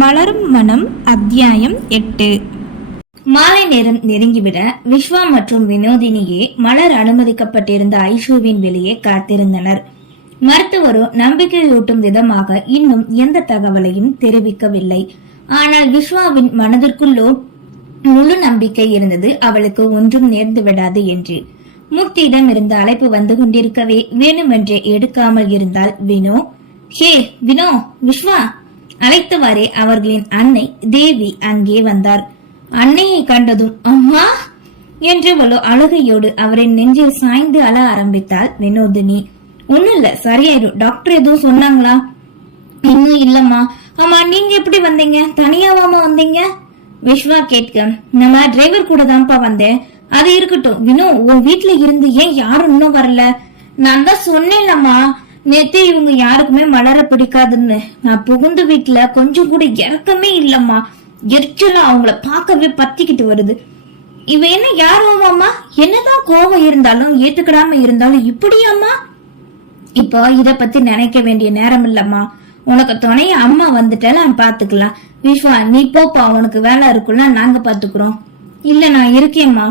மலரும் மனம் அத்தியாயம் 8. மாலை நேரம் நெருங்கிவிட விஸ்வா மற்றும் வினோதினியே மலர் அனுமதிக்கப்பட்டிருந்த ஐஷுவின் வெளியே காத்திருந்தனர். மருத்துவரோ நம்பிக்கையூட்டும் விதமாக இன்னும் எந்த தகவலையும் தெரிவிக்கவில்லை. ஆனால் விஸ்வாவின் மனதிற்குள்ளோ முழு நம்பிக்கை இருந்தது, அவளுக்கு ஒன்றும் நேர்ந்து விடாது என்று. முக்தியிடம் இருந்த அழைப்பு வந்து கொண்டிருக்கவே வேணுமென்றே எடுக்காமல் இருந்தால் வினோ. ஹே வினோ, விஸ்வா அழைத்தவாறே அவர்களின் அன்னை தேவி அங்கே வந்தார். அன்னையை கண்டதும் அம்மா என்றவளோ அழுகையோடு அவரின் நெஞ்சில் சாய்ந்து அழ ஆரம்பித்தாள் வினோதினி. ஒண்ணும் இல்ல, சரியாயிரும். டாக்டர் எதுவும் சொன்னாங்களா? இன்னும் இல்லம்மா. ஆமா, நீங்க எப்படி வந்தீங்க? தனியாவாமா வந்தீங்க? விஸ்வா கேட்க, நம்ம டிரைவர் கூட தான்ப்பா வந்தேன். அது இருக்கட்டும் வினோ, உன் வீட்டுல இருந்து ஏன் யாரும் இன்னும் வரல? நான் தான் சொன்னேன்லம்மா, நேத்தே இவங்க யாருக்குமே மலர பிடிக்காதுன்னு. நான் புகுந்த வீட்டுல கொஞ்சம் கூட இறக்கமே இல்லம்மா. எரிச்சலா அவங்கள பார்க்கவே பத்திக்கிட்டு வருது. இவ என்ன யாருவாமா? என்னதான் கோபம் இருந்தாலும் ஏத்துக்கிடாம இருந்தாலும் இப்படியாமா? இப்போ இத பத்தி நினைக்க வேண்டிய நேரம் இல்லம்மா. உனக்கு துணைய அம்மா வந்துட்டால நான் பாத்துக்கலாம். விஸ்வா நீ போப்பா, உனக்கு வேலை இருக்குல்ல, நாங்க பாத்துக்கிறோம். இல்ல நான் இருக்கேம்மா.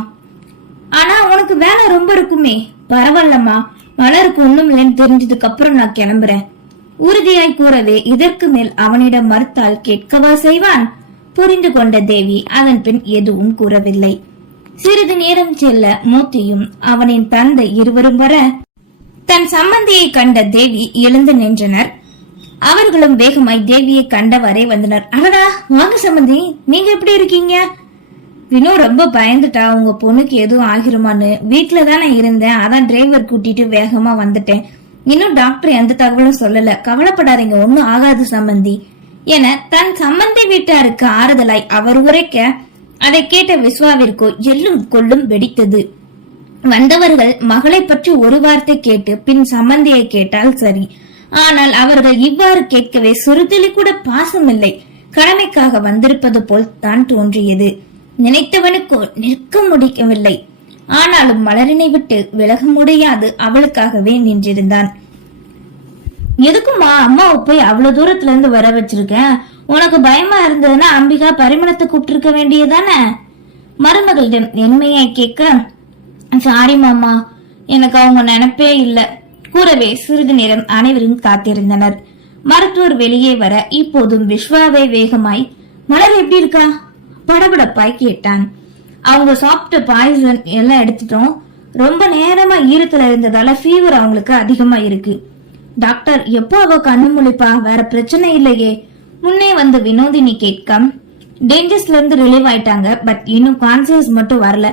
ஆனா உனக்கு வேலை ரொம்ப இருக்குமே. பரவாயில்லம்மா, மலருக்கு ஒண்ணும் இல்லைன்னு தெரிஞ்சதுக்கு அப்புறம் நான் கிளம்புறேன் உறுதியாய் கூறவே இதற்கு மேல் அவனிடம் மறுத்தால் கேட்கவா செய்வான்? புரிந்து கொண்ட தேவி அதன் பின் எதுவும் கூறவில்லை. சிறிது நேரம் செல்ல மூர்த்தியும் அவனின் தந்தை இருவரும் வர தன் சம்பந்தியை கண்ட தேவி எழுந்து நின்றனர். அவர்களும் வேகமாய் தேவியை கண்டவரை வந்தனர். அடடா, வாங்க சம்பந்தி, நீங்க எப்படி இருக்கீங்க? வினோ ரொம்ப பயந்துட்டா, உங்க பொண்ணுக்கு எதுவும் ஆகிருமான்னு. வீட்டுல தானே இருந்தேன், அதான் டிரைவர் கூட்டிட்டு வேகமா வந்துட்டேன். இன்னும் டாக்டர் எந்த தகவலும் சொல்லல, கவலைப்படாதீங்க, ஒன்னும் ஆகாது சம்பந்தி என தன் சம்பந்தி வீட்டாருக்கு ஆறுதலாய் அவர் உரைக்க அதை கேட்ட விஸ்வாவிற்கோ எள்ளும் கொள்ளும் வெடித்தது. வந்தவர்கள் மகளை பற்றி ஒரு வார்த்தை கேட்டு பின் சம்பந்தியை கேட்டால் சரி. ஆனால் அவர்கள் இவ்வாறு கேட்கவே சுருதுளி கூட பாசமில்லை. கடமைக்காக வந்திருப்பது போல் தான் தோன்றியது. நினைத்தவனுக்கோ நிற்க முடியவில்லை. ஆனாலும் மலரினை விட்டு விலக முடியாது அவளுக்காகவே நின்றிருந்தான். எதுக்குமா அம்மாவை போய் அவ்வளவு தூரத்துல இருந்து வர வச்சிருக்கேன்? உனக்கு பயமா இருந்ததுன்னா அம்பிகா பரிமளத்தை கூப்பிட்டு இருக்க வேண்டியதானே? மருமகளிடம் என்மையை கேட்க, சாரி மாமா, எனக்கு அவங்க நினைப்பே இல்ல கூறவே சிறிது நேரம் அனைவரும் காத்திருந்தனர். மருத்துவர் வெளியே வர இப்போதும் விஸ்வாவை வேகமாய் மலர் எப்படி இருக்கா படபடப்பாய் கேட்டான். அவங்க சாப்பிட்ட பாய்சன் எல்லாம் எடுத்துட்டோம். ரொம்ப நேரமா ஈரத்துல இருந்ததால ஃபீவர் அவங்களுக்கு அதிகமா இருக்கு. டாக்டர் எப்போ அவ கண்ணு முழிப்பா? வேற பிரச்சனை இல்லையே? முன்னே வந்து வினோதினி கேட்க, டேஞ்சர்ஸ்ல இருந்து ரிலீவ் ஆயிட்டாங்க, பட் இன்னும் கான்சியஸ் மட்டும் வரல.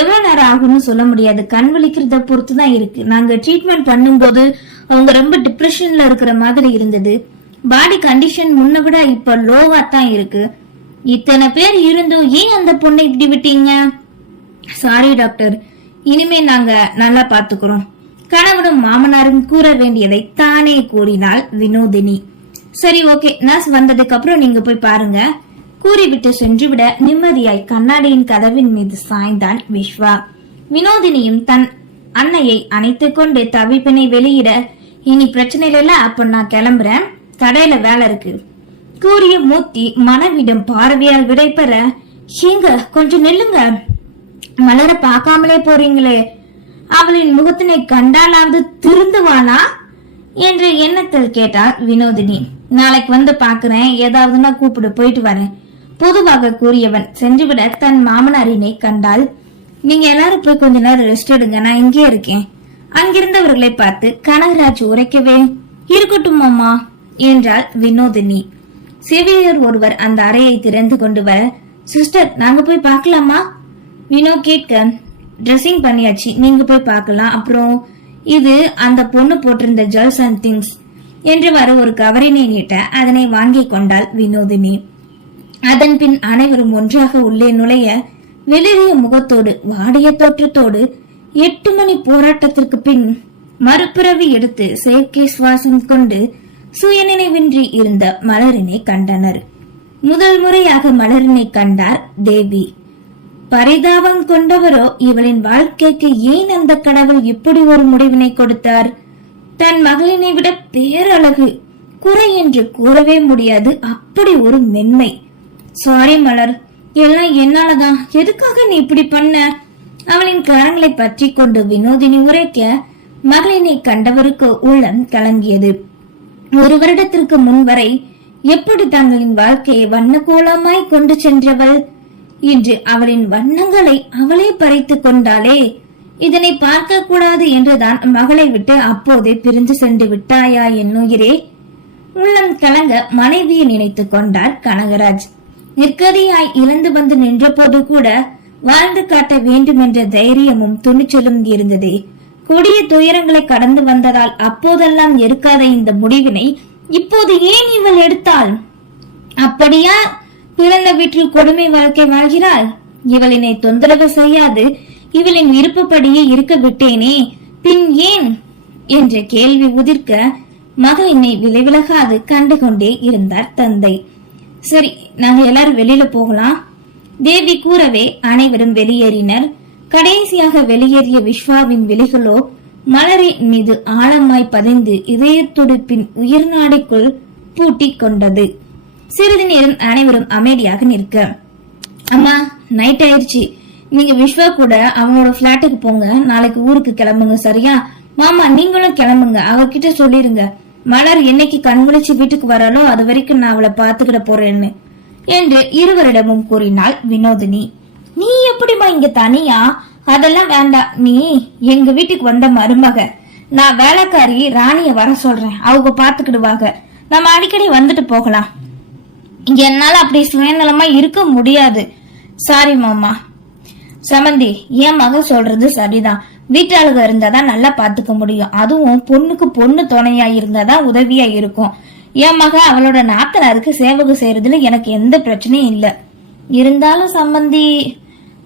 எவ்வளவு நேரம் ஆகும்னு சொல்ல முடியாது, கண் விழிக்கிறத பொறுத்துதான் இருக்கு. நாங்க ட்ரீட்மெண்ட் பண்ணும்போது அவங்க ரொம்ப டிப்ரெஷன்ல இருக்கிற மாதிரி இருந்தது. பாடி கண்டிஷன் முன்ன விட இப்ப லோவா தான் இருக்கு. இத்தனை பேர் இருந்தும் ஏன் அந்த பொண்ணை இப்படி விட்டீங்க? சாரி டாக்டர், இனிமே நாங்க நல்லா பாத்துக்கிறோம். கணவனும் மாமனாரும் கூற வேண்டியதை தானே கூறினாள் வினோதினி. சரி ஓகே, நர்ஸ் வந்ததுக்கு அப்புறம் நீங்க போய் பாருங்க கூறிவிட்டு சென்றுவிட நிம்மதியாய் கண்ணாடியின் கதவின் மீது சாய்ந்தான் விஸ்வா. வினோதினியும் தன் அன்னையை அணைத்துக் கொண்டு தவிப்பினை வெளியிட, இனி பிரச்சனை இல்ல, அப்ப நான் கிளம்புறேன், கடையில வேலை இருக்கு கூறிய மூர்த்தி மனைவிடம் பார்வையால் விடைபெற, ஏங்க கொஞ்சம் நெல்லுங்க, மலர பார்க்காமலே போறீங்களே, அவளின் முகத்தினை கண்டாலாவது திருந்துவானா என்ற எண்ணத்தில் கேட்டார் வினோதினி. நாளைக்கு வந்து பாக்குறேன், ஏதாவதுன்னா கூப்பிடு, போயிட்டு வரேன் பொதுவாக கூறியவன் சென்றுவிட தன் மாமனாரினை கண்டால், நீங்க எல்லாரும் போய் கொஞ்ச நேரம் ரெஸ்ட் எடுங்க, நான் இங்கே இருக்கேன். அங்கிருந்தவர்களை பார்த்து கனகராஜ் உரைக்கவே, இருக்கட்டும் அம்மா என்றாள் வினோதினி. செவிலியர் ஒருவர் அந்த அறையை திறந்து கொண்டு வர, சிஸ்டர் நாங்க போய் பார்க்கலாமா? வினோ கேட்க, ட்ரெஸ்ஸிங் பண்ணியாச்சு, நீங்க போய் பார்க்கலாம். அப்புறம் இது அந்த பொண்ணு போட்டிருந்த ஜுவல்ஸ் அண்ட் திங்ஸ் என்று வர ஒரு கவரினை நீட்ட அதனை வாங்கி கொண்டாள் வினோதினி. அதன் பின் அனைவரும் ஒன்றாக உள்ளே நுழைய, வெளிரிய முகத்தோடு வாடிய தோற்றத்தோடு 8 மணி போராட்டத்திற்கு பின் மறுபிறவி எடுத்து செயற்கை சுவாசம் கொண்டு சுயநினைவின்றி இருந்த மலரினை கண்டனர். முதல் முறையாக மலரினை கண்டார் தேவி. பரிதாபம் கொண்டவரோ, இவளின் வாழ்க்கைக்கு ஏன் அந்த கடவுள் இப்படி ஒரு முடிவினை கொடுத்தார்? தன் மகளினை விட பேரழகு, குறை என்று கூறவே முடியாது, அப்படி ஒரு மென்மை. சாரி மலர், எல்லாம் என்னாலதான். எதுக்காக நீ இப்படி பண்ண? அவளின் கரங்களை பற்றி கொண்டு வினோதினி உரைக்க மகளினை கண்டவருக்கு உள்ளம் கலங்கியது. ஒரு வருடத்திற்கு முன் வரை எப்படி தங்களின் வாழ்க்கையை வண்ண கோலமாய் கொண்டு சென்றவள் இன்று அவளின் வண்ணங்களை அவளே பறித்து கொண்டாளே. இதனை பார்க்க கூடாது என்றுதான் மகளை விட்டு அப்போதே பிரிந்து சென்று விட்டாயா என்னுகிறே? உள்ளம் கலங்க மனைவியை நினைத்துக் கொண்டார் கனகராஜ். நிற்கதியாய் இழந்து வந்து நின்ற போது கூட வாழ்ந்து காட்ட வேண்டும் என்ற தைரியமும் துணிச்சலும் இருந்ததே. கொடிய துயரங்களை கடந்து வந்ததால் அப்போதெல்லாம் எடுக்காத இந்த முடிவினை இப்போது ஏன் இவள் எடுத்தாள்? அப்படியா பிறந்த வீட்டில் கொடுமை வாழ்க்கை வாழ்கிறாள்? இவளினை தொந்தரவு செய்யாது இவளின் விருப்பப்படியே இருக்க விட்டேனே, பின் ஏன் என்ற கேள்வி உதிர்க்க மகளினை விலகாது கண்டுகொண்டே இருந்தார் தந்தை. சரி, நாங்க எல்லாரும் வெளியில போகலாம். தேவி கூறவே அனைவரும் வெளியேறினர். கடைசியாக வெளியேறிய விஸ்வாவின் விழிகளோ மலரின் மீது ஆழமாய் பதிந்து இதய துடிப்பின் உயிர்நாடைக்குள் பூட்டிக் கொண்டது. சிறிது நேரம் அனைவரும் அமைதியாக நிற்க, அம்மா நைட் ஆயிடுச்சு, நீங்க விஸ்வா கூட அவங்களோட பிளாட்டுக்கு போங்க, நாளைக்கு ஊருக்கு கிளம்புங்க, சரியா? மாமா நீங்களும் கிளம்புங்க, அவர்கிட்ட சொல்லிருங்க மலர் என்னைக்கு கண்விழிச்சு வீட்டுக்கு வராலோ அது வரைக்கும் நான் அவளை பாத்துக்கிட போறேன்னு என்று இருவரிடமும் கூறினாள் வினோதினி. நீ எப்படிமா இங்க தனியா? அதெல்லாம் வேண்டாம், நீ எங்க வீட்டுக்கு வந்த மருமக, நான் வேலைக்காரி ராணிய வர சொல்றேன், அவங்க பாத்துக்கிடுவாங்க, நம்ம அடிக்கடி வந்துட்டு போகலாம். என்னால அப்படி சுயநலமா இருக்க முடியாது. சாரி மாமா. சமந்தி, என் மக சொல்றது சரிதான், வீட்டாளுக இருந்தாதான் நல்லா பாத்துக்க முடியும், அதுவும் பொண்ணுக்கு பொண்ணு துணையா இருந்தாதான் உதவியா இருக்கும். என் மக அவளோட நாத்தனாருக்கு சேவகம் செய்யறதுல எனக்கு எந்த பிரச்சனையும் இல்ல. இருந்தாலும் சம்பந்தி,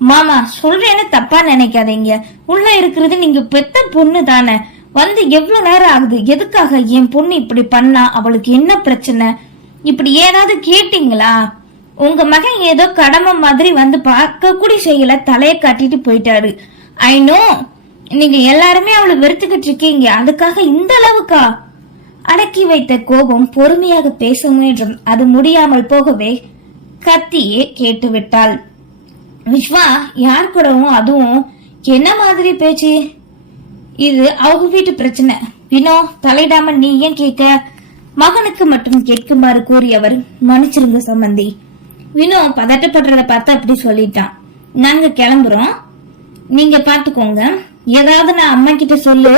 மாமா சொல்றேன்னு தப்பா நினைக்காதீங்க, உள்ள இருக்கிறது நீங்க பெத்த பொண்ணு தானே, வந்து எவ்வளவு நேரம் ஆகுது, எதுக்காக என் பொண்ணு இப்படி பண்ணா, அவளுக்கு என்ன பிரச்சனை, இப்படி ஏதாவது கேட்டீங்களா? உங்க மகன் ஏதோ கடமை மாதிரி வந்து பார்க்க கூட செய்யல, தலைய காட்டிட்டு போயிட்டாரு. ஐ நோ நீங்க எல்லாருமே அவளை வெறுத்துக்கிட்டு இருக்கீங்க, அதுக்காக இந்த அளவுக்கா? அடக்கி வைத்த கோபம் பொறுமையாக பேச முயன்றும் அது முடியாமல் போகவே கத்தியே கேட்டு விட்டாள். விஸ்வா யார் கூடவும் அதுவும் என்ன மாதிரி பேச்சு? இது அவங்க வீட்டு பிரச்சனை, வினோ தலையிடாம நீ ஏன் கேட்க? மகனுக்கு மட்டும் கேட்குமாறு கூறியவர், மன்னிச்சிருங்க சம்பந்தி. வினோ பதட்டப்படுறத பார்த்து அப்படி சொல்லிட்டான். நாங்க கிளம்புறோம், நீங்க பாத்துக்கோங்க, ஏதாவது நான் அம்மா கிட்ட சொல்லு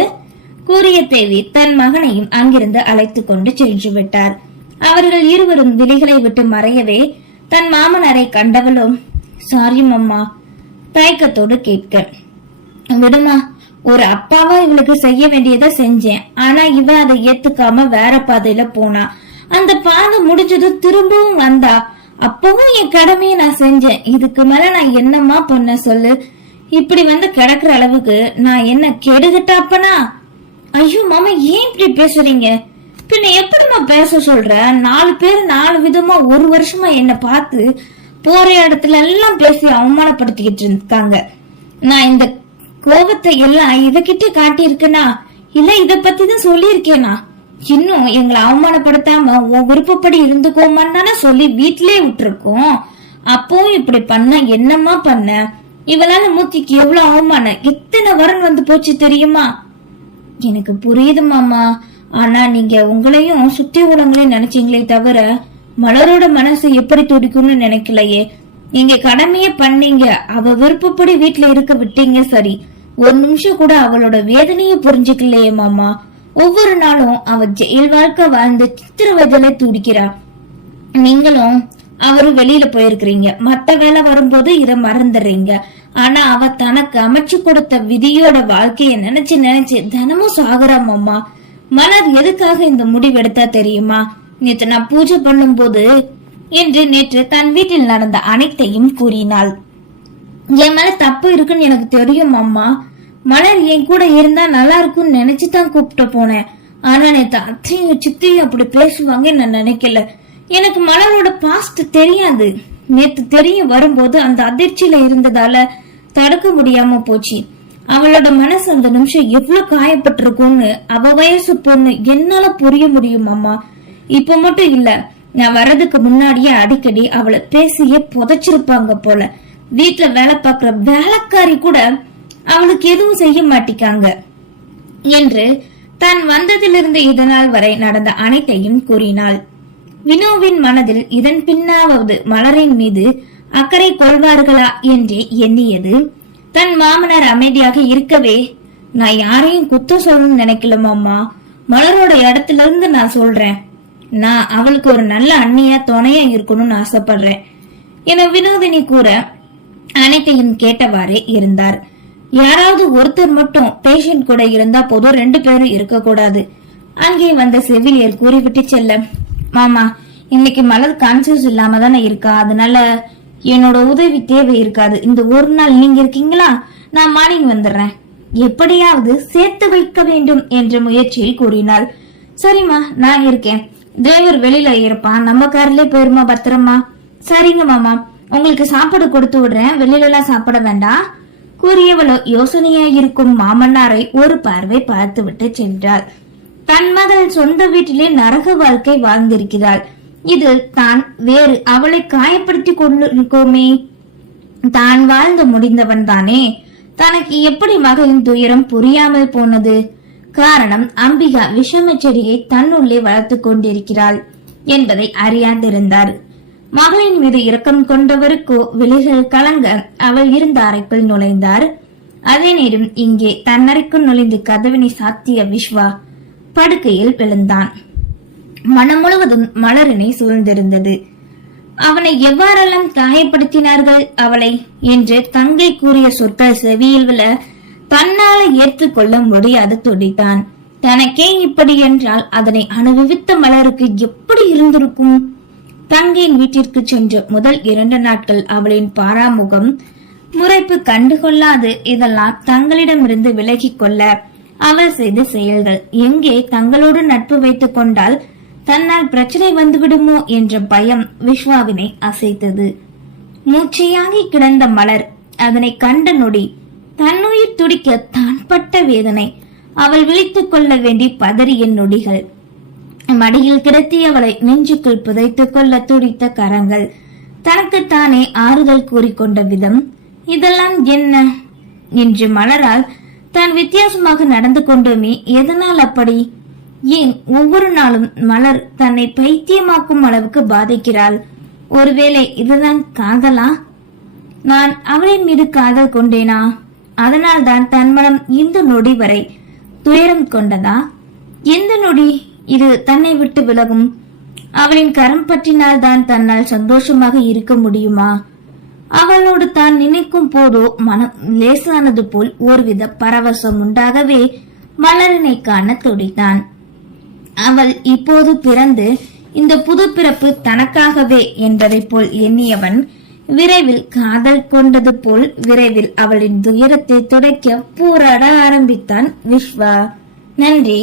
கூறிய தேவி தன் மகனையும் அங்கிருந்து அழைத்து கொண்டு சென்று விட்டார். அவர்கள் இருவரும் விழிகளை விட்டு மறையவே தன் மாமனாரை கண்டவளும், சாரி அம்மா தயக்கத்தோடு கேட்க, விடுமா, ஒரு அப்பாவா இவளுக்கு செய்ய வேண்டியதை செஞ்சேன், ஆனா இவ அதை ஏத்துக்காம வேற பாதையில போனா, அந்த பாதை முடிஞ்சதும் திரும்பவும் வந்தா, அப்பவும் என் கடமையை நான் செஞ்சேன், இதுக்கு மேல நான் என்னமா பண்ண சொல்லு? இப்படி வந்து கிடக்குற அளவுக்கு நான் என்ன கெடுகிட்டாப்பனா? ஐயோ மாமா ஏன் இப்படி பேசுறீங்க? பின்ன எப்படிமா பேச சொல்ற? 4 பேர் 4 விதமா ஒரு வருஷமா என்ன பார்த்து போற இடத்துல எல்லாம் பேசி அவமானப்படுத்திக்கிட்டு இருக்காங்க. நான் இந்த கோபத்தை எல்லாம் இவகிட்ட காட்டியிருக்கேனா இல்ல இத பத்தி தான் சொல்லியிருக்கேனா? இன்னும் எங்களை அவமானப்படுத்தாம உன் விருப்பப்படி இருந்துக்கோமான்னு தானே சொல்லி வீட்டிலே விட்டுருக்கோம். அப்பவும் இப்படி பண்ண என்னமா பண்ண? இவளால மூத்திக்கு எவ்வளவு அவமானம், எத்தனை வரன் வந்து போச்சு தெரியுமா? எனக்கு புரியுது மாமா, ஆனா நீங்க உங்களையும் சுத்தி உலகங்களையும் நினைச்சீங்களே தவிர மலரோட மனசு எப்படி துடிக்கும்னு நினைக்கலையே. நீங்க கடமையே பண்ணீங்க, அவ விருப்பப்படி வீட்டுல இருக்க விட்டீங்க, சரி. ஒரு நிமிஷம் கூட அவளோட வேதனைய புரிஞ்சுக்கலையே மாமா. ஒவ்வொரு நாளும் அவ ஜெயில் வாழ்க்கை வாழ்ந்து சித்திரவதையில துடிக்கிறா. நீங்களும் அவரும் வெளியில போயிருக்கிறீங்க, மத்த வேலை வரும்போது இத மறந்துடுறீங்க. ஆனா அவ தனக்கு அமைச்சு கொடுத்த விதியோட வாழ்க்கைய நினைச்சு நினைச்சு தினமும் சாகுறா மாமா. மலர் எதுக்காக இந்த முடிவெடுத்தா தெரியுமா? நேற்று நான் பூஜை பண்ணும் போது என்று நேற்று தன் வீட்டில் நடந்த அனைத்தையும் கூறினாள். என் மேல தப்பு இருக்குன்னு எனக்கு தெரியும் அம்மா. மலர் என் கூட இருந்தா நல்லா இருக்கும்னு நினைச்சுதான் கூப்பிட்டு போனேன். ஆனா நேற்று அத்தையும் சித்தையும் அப்படி பேசுவாங்க நான் நினைக்கல. எனக்கு மலரோட பாஸ்ட் தெரியாது. நேத்து தெரிய வரும்போது அந்த அதிர்ச்சியில இருந்ததால தடுக்க முடியாம போச்சு. அவளோட மனசு அந்த நிமிஷம் எவ்வளவு காயப்பட்டிருக்கும்னு அவ வயசு பொண்ணு என்னால புரிய முடியும் அம்மா. இப்ப மட்டும் இல்ல, நான் வர்றதுக்கு முன்னாடியே அடிக்கடி அவளை பேசியே புதைச்சிருப்பாங்க போல. வீட்டுல வேலை பார்க்கிற வேலைக்காரி கூட அவளுக்கு எதுவும் செய்ய மாட்டிக்காங்க என்று தான் வந்ததிலிருந்து இதனால் வரை நடந்த அனைத்தையும் கூறினாள். வினோவின் மனதில் இதன் பின்னாவது மலரின் மீது அக்கறை கொள்வார்களா என்றே எண்ணியது. தன் மாமனார் அமைதியாக இருக்கவே, நான் யாரையும் குத்தம் சொல்லணும்னு நினைக்கல மாமா, மலரோட இடத்துல இருந்து நான் சொல்றேன். நான் அவளுக்கு ஒரு நல்ல அண்ணியா துணையா இருக்கணும்னு ஆசைப்படுறேன் என வினோதினி கூற அனைத்தையும் கேட்டவாறே இருந்தார். யாராவது ஒருத்தர் மட்டும் பேஷண்ட் கூட இருந்தா போதும், 2 பேரும் இருக்கக்கூடாது. அங்கே வந்த செவிலியர் கூறிவிட்டு செல்ல, மாமா இன்னைக்கு மலர் கான்சியஸ் இல்லாம தானே இருக்கா, அதனால என்னோட உதவி தேவை இருக்காது. இந்த ஒரு நாள் நீங்க இருக்கீங்களா, நான் மார்னிங் வந்துடுறேன். எப்படியாவது சேர்த்து வைக்க வேண்டும் என்ற முயற்சியில் கூறினாள். சரிம்மா நான் இருக்கேன், டிரைவர் வெளியில இருப்பான், நம்ம கார்லயே போயிருமா பத்திரமா. சரிங்க மாமா, உங்களுக்கு சாப்பாடு கொடுத்து விடுறேன், வெளியில எல்லாம் சாப்பிட வேண்டாம் கூறியவளோ யோசனையாயிருக்கும் மாமன்னாரை ஒரு பார்வை பார்த்து விட்டு சென்றாள். தன் மகள் சொந்த வீட்டிலே நரக வாழ்க்கை வாழ்ந்திருக்கிறாள். இது தான் வேறு அவளை காயப்படுத்தி கொண்டிருக்கோமே. தான் வாழ்ந்து முடிந்தவன் தானே, தனக்கு எப்படி மகளின் துயரம் புரியாமல் போனது? காரணம், அம்பிகா விஷம செடியை தன்னுள்ளே வளர்த்து கொண்டிருக்கிறாள் என்பதை அறியாதிருந்தார். மகளின் மீது இரக்கம் கொண்டவருக்கோ விழிகள் கலங்க அவள் இருந்த அறைக்குள் நுழைந்தார். அதே நேரம் இங்கே தன்னறைக்குள் நுழைந்து கதவினை சாத்திய விஸ்வா படுக்கையில் விழுந்தான். மனம் முழுவதும் மலரினை சூழ்ந்திருந்தது. அவனை எவ்வாறெல்லாம் காயப்படுத்தினார்கள் அவளை என்று தங்கை கூறிய சொற்கள் செவியில் விழ தன்னால ஏற்றுக்கொள்ள முடியாது துடித்தான். தனக்கே இப்படி என்றால் அதனை அனுபவித்த மலருக்கு எப்படி இருந்திருக்கும்? தங்கையின் வீட்டிற்கு சென்று முதல் 2 நாட்கள் அவளின் பாராமுகம் முறைப்பு கண்டுகொள்ளாது இதெல்லாம் தங்களிடமிருந்து விலகிக் கொள்ள அவள் செய்த செயல்கள். எங்கே தங்களோடு நட்பு வைத்துக் கொண்டால் தன்னால் பிரச்சனை வந்துவிடுமோ என்ற பயம் விஸ்வாவினை அசைத்தது. மூச்சையாகி கிடந்த மலர் அதனை கண்ட நொடி தன்னுயிர் துடிக்க தான் பட்ட வேதனை. அவள் விழித்துக் கொள்ள வேண்டி பதறிய நொடிகள். மடியில் கிடத்தியவளை நெஞ்சுக்குள் புதைத்துக் கொள்ள துடித்த கரங்கள். தனக்குத்தானே ஆறுதல் கூறிக்கொண்ட விதம், இதெல்லாம் என்ன என்று மலரால் தான் வித்தியாசமாக நடந்து கொண்டோமே, எதனால் அப்படி? ஏன் ஒவ்வொரு நாளும் மலர் தன்னை பைத்தியமாக்கும் அளவுக்கு பாதிக்கிறாள்? ஒருவேளை இதுதான் காதலா? நான் அவளின் மீது காதல் கொண்டேனா? அதனால் தான் தன் மனம் இந்த நொடி வரை துயரம் கொண்டதா? எந்த நொடி இது தன்னை விட்டு விலகும்? அவளின் கரம் பற்றினால் தான் தன்னால் சந்தோஷமாக இருக்க முடியுமா? அவளோடு தான் நினைக்கும் போதோ மனம் லேசானது போல் ஒருவித பரவசம் உண்டாகவே மலரினை காண துடித்தான். அவள் இப்போது பிறந்து இந்த புது பிறப்பு தனக்காகவே என்பதை போல் எண்ணியவன் விரைவில் காதல் கொண்டது போல் விரைவில் அவளின் துயரத்தை துடைக்க போராட ஆரம்பித்தான் விஸ்வா. நன்றி.